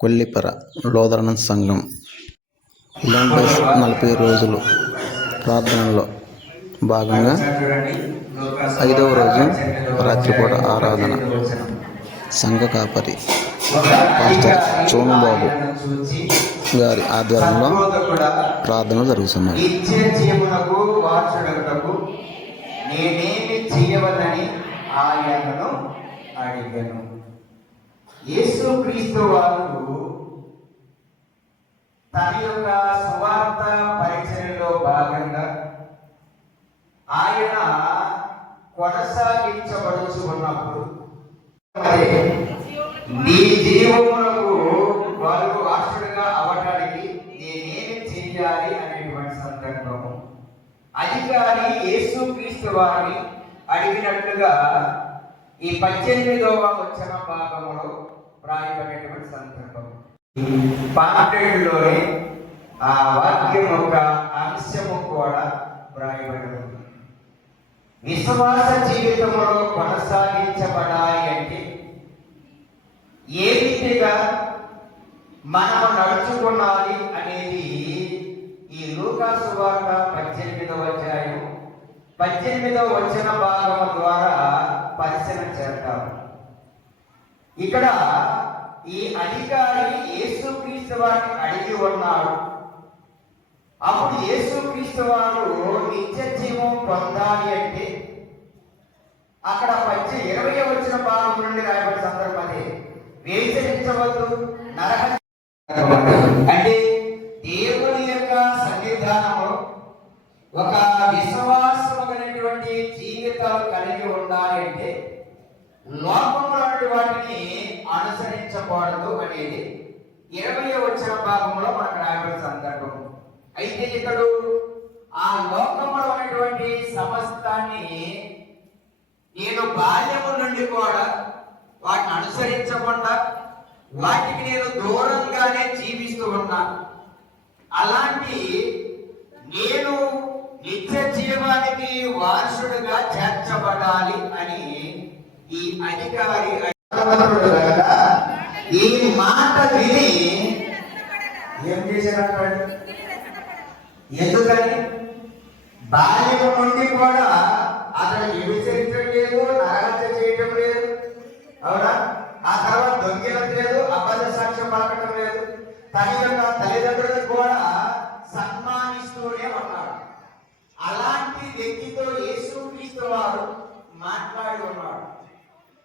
Kollipara Lutheran సంఘం లెంటస్ 40 రోజులు ప్రార్థనలో భాగంగా 5వ రోజు రాత్రిపూట ఆరాధన. సంఘ కాపరి పాస్టర్ చోనుబాబు గారి ఆధ్వర్యంలో ప్రార్థనలు జరుగుతున్నాయి. నేనేమి చేయవలని ఆయనను అడిగాను. యేసుక్రీస్తు వారు తన యొక్క సువార్త పరిచర్యలో భాగంగా ఆయన కొనసాగించబడుచు ఉన్నప్పుడు నీ జీవమునకు వారు ఆశ్రుడుగా అవటానికి నేనేమి చెయ్యాలి అనేటువంటి సందర్భము అధికారి యేసుక్రీస్తు వారిని అడిగినట్లుగా ఈ 18వ వచన భాగంలో రాయబడినటువంటి సందర్భం. పాఠంలోనే ఆ వాక్యం యొక్క అంశము కూడా వ్రాయబడి ఉంది. విశ్వాస జీవితంలో కొనసాగించబడాలి అంటే ఏ రీతిగా మనం నడుచుకోవాలి అనేది ఈ లూకా సువార్త 18వ అధ్యాయం 18వ వచన భాగం ద్వారా పరిశీలన చేస్తాము. ఇక్కడ ఈ అధికారి యేసుక్రీస్తు వారిని అడిగి ఉన్నాడు. అప్పుడు యేసుక్రీస్తు వారు నిత్య జీవం పొందాలి అంటే అక్కడ 20వ వచన భాగం నుండి రాయబడిన సందర్భం అదే. వేసరించవద్దు నరక అంటే దేవుని యొక్క సన్నిధానంలో ఒక విశ్వాసమైనటువంటి జీవితాలు కలిగి ఉండాలి అంటే లోకంలోని వాటిని అనుసరించకూడదు అనేది 20వ వచన భాగంలో మనకు రాయబడిన సందర్భం. అయితే ఇతడు ఆ లోకంలో ఉన్నటువంటి సమస్తాన్ని నేను బాల్యము నుండి కూడా వాటిని అనుసరించకుండా వాటికి నేను దూరంగానే జీవిస్తూ ఉన్నా. అలాంటి నేను నిత్య జీవానికి వారసుడుగా చేర్చబడాలి అని ఈ అధికారి ఈ మాట విని ఏం చేశారంటాడు? ఎందుకని బాల్యం నుండి కూడా అతను వ్యభిచరించడం లేదు, నరహత్య చేయటం లేదు, అవునా? ఆ తర్వాత దొంగలం లేదు, అబద్ధ సాక్ష్యం పలకటం లేదు, తన యొక్క తల్లిదండ్రులకు కూడా సన్మానిస్తూనే ఉన్నాడు. అలాంటి వ్యక్తితో యేసుక్రీస్తు వారు మాట్లాడి ఉన్నాడు.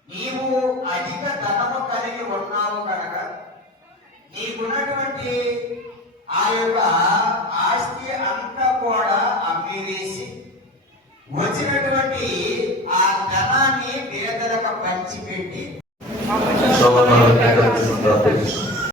నీవు అధిక ధనము కలిగి ఉన్నావు కనుక నీకున్నటువంటి ఆ యొక్క ఆస్తి అంతా కూడా అమ్మివేసి వచ్చినటువంటి ఆ ధనాన్ని పేదలకు పంచిపెట్టి